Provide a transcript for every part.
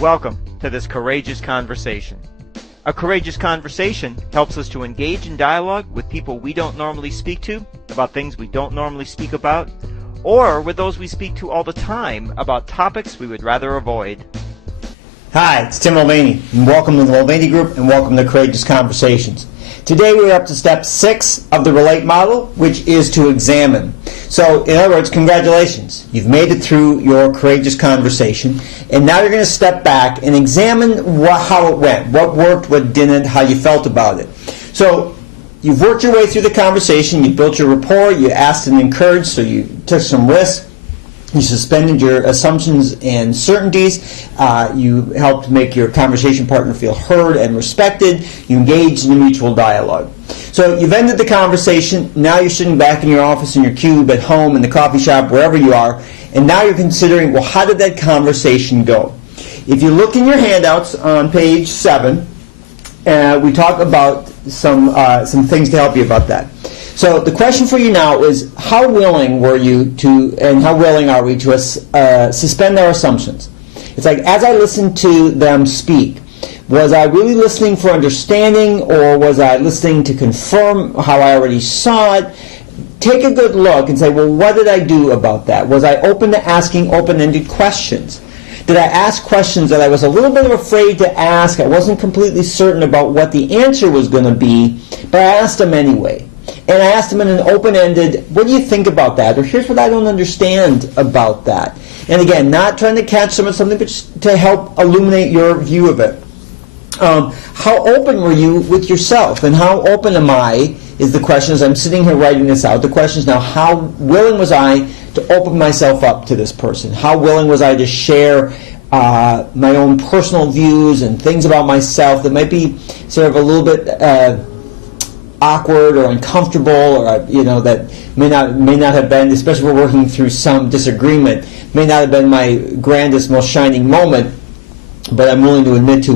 Welcome to this courageous conversation. A courageous conversation helps us to engage in dialogue with people we don't normally speak to about things we don't normally speak about, or with those we speak to all the time about topics we would rather avoid. Hi, it's Tim Mulvaney, and welcome to the Mulvaney Group, and welcome to Courageous Conversations. Today we're up to step 6 of the RELATE model, which is to examine. So, in other words, congratulations. You've made it through your courageous conversation, and now you're going to step back and examine how it went, what worked, what didn't, how you felt about it. So, you've worked your way through the conversation, you built your rapport, you asked and encouraged, so you took some risks. You suspended your assumptions and certainties. You helped make your conversation partner feel heard and respected. You engaged in a mutual dialogue. So you've ended the conversation. Now you're sitting back in your office, in your cube, at home, in the coffee shop, wherever you are, and now you're considering, well, how did that conversation go? If you look in your handouts on page 7, we talk about some things to help you about that. So the question for you now is, how willing were you to, and how willing are we to suspend our assumptions? It's like, as I listened to them speak, was I really listening for understanding, or was I listening to confirm how I already saw it? Take a good look and say, well, what did I do about that? Was I open to asking open-ended questions? Did I ask questions that I was a little bit afraid to ask? I wasn't completely certain about what the answer was going to be, but I asked them anyway. And I asked them in an open-ended, what do you think about that? Or here's what I don't understand about that. And again, not trying to catch something, but just to help illuminate your view of it. How open were you with yourself? And how open am I is the question as I'm sitting here writing this out. The question is now, how willing was I to open myself up to this person? How willing was I to share my own personal views and things about myself that might be sort of a little bit awkward or uncomfortable, or that may not have been, especially if we're working through some disagreement, may not have been my grandest, most shining moment, but I'm willing to admit to,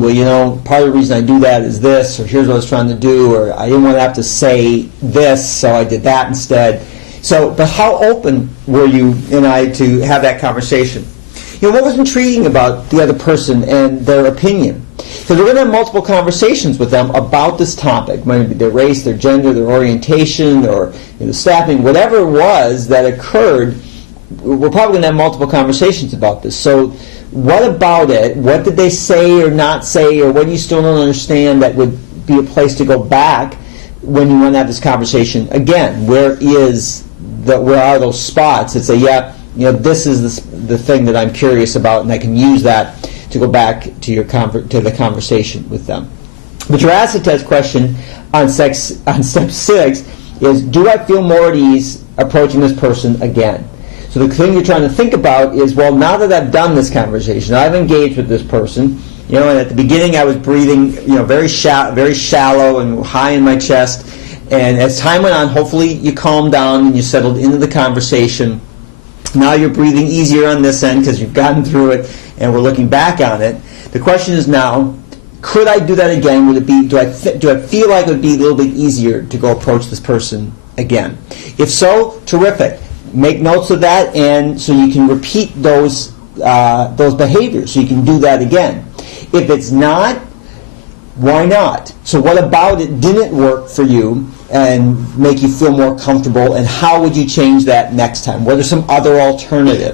part of the reason I do that is this, or here's what I was trying to do, or I didn't want to have to say this, so I did that instead. So, but how open were you and I to have that conversation? What was intriguing about the other person and their opinion? Because we're going to have multiple conversations with them about this topic, maybe their race, their gender, their orientation, or staffing, whatever it was that occurred. We're probably going to have multiple conversations about this. So what about it? What did they say or not say, or what do you still don't understand that would be a place to go back when you want to have this conversation? Again, where are those spots that say, this is the thing that I'm curious about, and I can use that to go back to the conversation with them. But your acid test question on step 6 is, do I feel more at ease approaching this person again? So the thing you're trying to think about is, well, now that I've done this conversation, I've engaged with this person, and at the beginning I was breathing, very shallow and high in my chest, and as time went on, hopefully you calmed down and you settled into the conversation. Now you're breathing easier on this end because you've gotten through it, and we're looking back on it. The question is now, could I do that again? Would it be? Do I feel like it would be a little bit easier to go approach this person again? If so, terrific. Make notes of that, and so you can repeat those behaviors. So you can do that again. If it's not, why not? So what about it didn't work for you and make you feel more comfortable, and how would you change that next time? What are some other alternatives?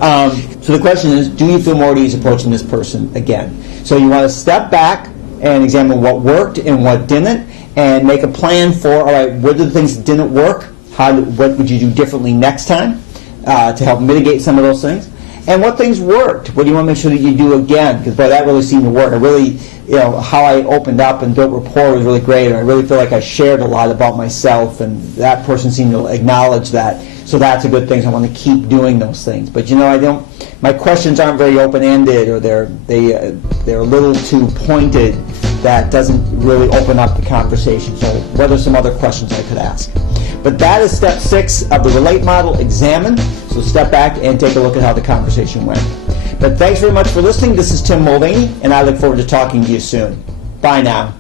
So the question is, do you feel more at ease approaching this person again? So you want to step back and examine what worked and what didn't, and make a plan for, all right, what are the things that didn't work? What would you do differently next time to help mitigate some of those things? And what things worked? What do you want to make sure that you do again? Because, boy, that really seemed to work. I really, how I opened up and built rapport was really great. And I really feel like I shared a lot about myself, and that person seemed to acknowledge that. So that's a good thing. So I want to keep doing those things. But, my questions aren't very open-ended, or they're a little too pointed. That doesn't really open up the conversation. So what are some other questions I could ask? But that is step 6 of the RELATE model, examine. So step back and take a look at how the conversation went. But thanks very much for listening. This is Tim Mulvaney, and I look forward to talking to you soon. Bye now.